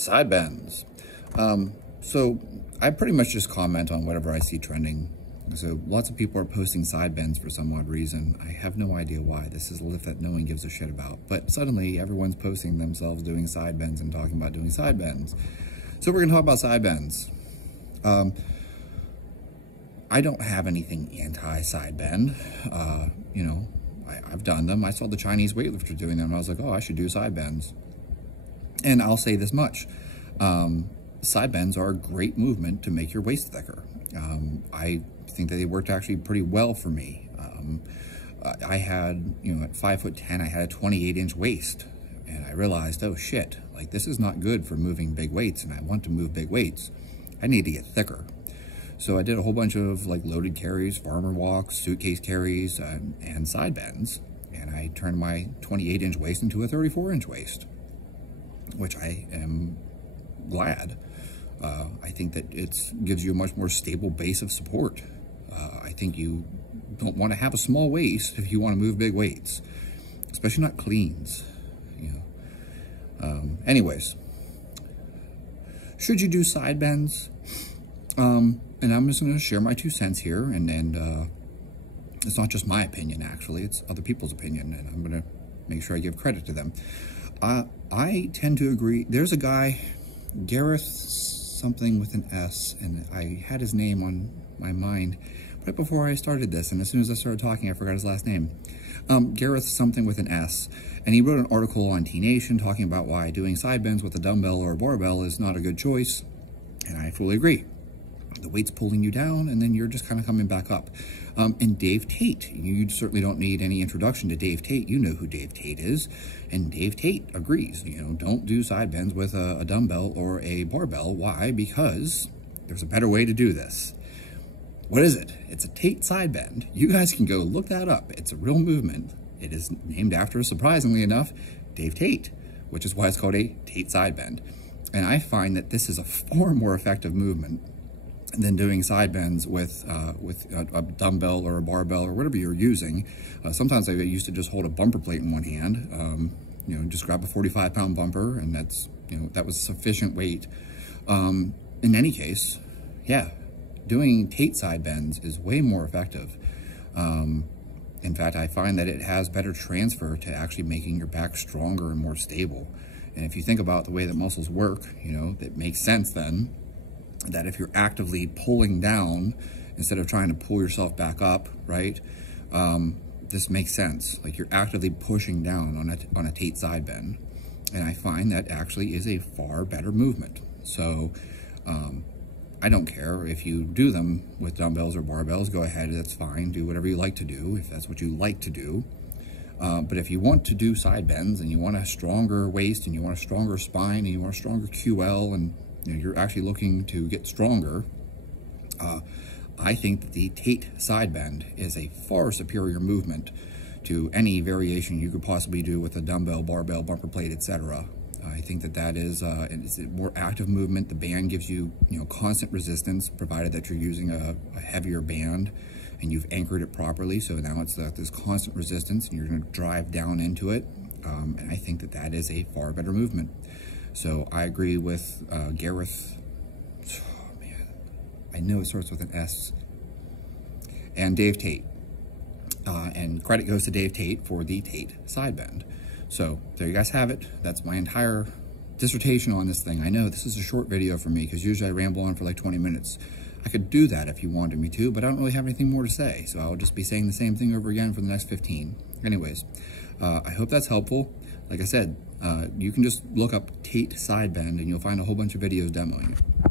Side bends. So I pretty much just comment on whatever I see trending. So lots of people are posting side bends for some odd reason. I have no idea why. This is a lift that no one gives a shit about. But suddenly everyone's posting themselves doing side bends and talking about doing side bends. So we're gonna talk about side bends. I don't have anything anti-side bend. You know, I've done them. I saw the Chinese weightlifter doing them and I was like, oh, I should do side bends. And I'll say this much. Side bends are a great movement to make your waist thicker. I think that they worked actually pretty well for me. I had, you know, at 5'10", I had a 28-inch waist, and I realized, oh shit, like this is not good for moving big weights, and I want to move big weights. I need to get thicker. So I did a whole bunch of like loaded carries, farmer walks, suitcase carries, and side bends, and I turned my 28-inch waist into a 34-inch waist, which I am glad. I think that it gives you a much more stable base of support. I think you don't want to have a small waist if you want to move big weights, especially not cleans, you know. Anyways, should you do side bends? And I'm just going to share my 2 cents here, and it's not just my opinion, actually, it's other people's opinion, and I'm going to make sure I give credit to them. I tend to agree. There's a guy, Gareth something with an S, and I had his name on my mind right before I started this, and as soon as I started talking, I forgot his last name. Gareth something with an S, and he wrote an article on T-Nation talking about why doing side bends with a dumbbell or a barbell is not a good choice, and I fully agree. The weight's pulling you down, and then you're just kind of coming back up. And Dave Tate, you certainly don't need any introduction to Dave Tate. You know who Dave Tate is, and Dave Tate agrees. You know, don't do side bends with a dumbbell or a barbell. Why? Because there's a better way to do this. What is it? It's a Tate side bend. You guys can go look that up. It's a real movement. It is named after, surprisingly enough, Dave Tate, which is why it's called a Tate side bend. And I find that this is a far more effective movement than doing side bends with a dumbbell or a barbell or whatever you're using. Sometimes I used to just hold a bumper plate in one hand, you know, just grab a 45-pound bumper, and that's, you know, that was sufficient weight. In any case, yeah, doing Tate side bends is way more effective. In fact, I find that it has better transfer to actually making your back stronger and more stable. And if you think about the way that muscles work, you know, it makes sense then that if you're actively pulling down instead of trying to pull yourself back up, right? This makes sense. Like you're actively pushing down on a Tate side bend. And I find that actually is a far better movement. So I don't care if you do them with dumbbells or barbells, go ahead, that's fine. Do whatever you like to do if that's what you like to do. But if you want to do side bends and you want a stronger waist and you want a stronger spine and you want a stronger QL and you know, you're actually looking to get stronger, I think that the Tate side bend is a far superior movement to any variation you could possibly do with a dumbbell, barbell, bumper plate, etc. I think that that is it's a more active movement. The band gives you, you know, constant resistance, provided that you're using a heavier band and you've anchored it properly. So now it's this constant resistance, and you're going to drive down into it. And I think that that is a far better movement. So I agree with Gareth, oh man, I know it starts with an S, and Dave Tate. And credit goes to Dave Tate for the Tate side bend. So there you guys have it. That's my entire dissertation on this thing. I know this is a short video for me because usually I ramble on for like 20 minutes. I could do that if you wanted me to, but I don't really have anything more to say. So I'll just be saying the same thing over again for the next 15. Anyways, I hope that's helpful. Like I said, you can just look up Tate side bend and you'll find a whole bunch of videos demoing it.